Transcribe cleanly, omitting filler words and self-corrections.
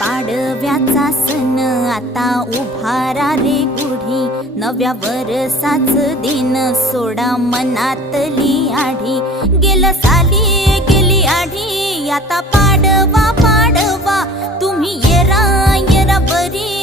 पाडव्याचा सण आता उभारा रे गुढी, नव्या वर्षाच दिन सोडा मनातली आढी। गेलं साली गेली आढी, आता पाडवा पाडवा तुम्ही येरा येरा बरी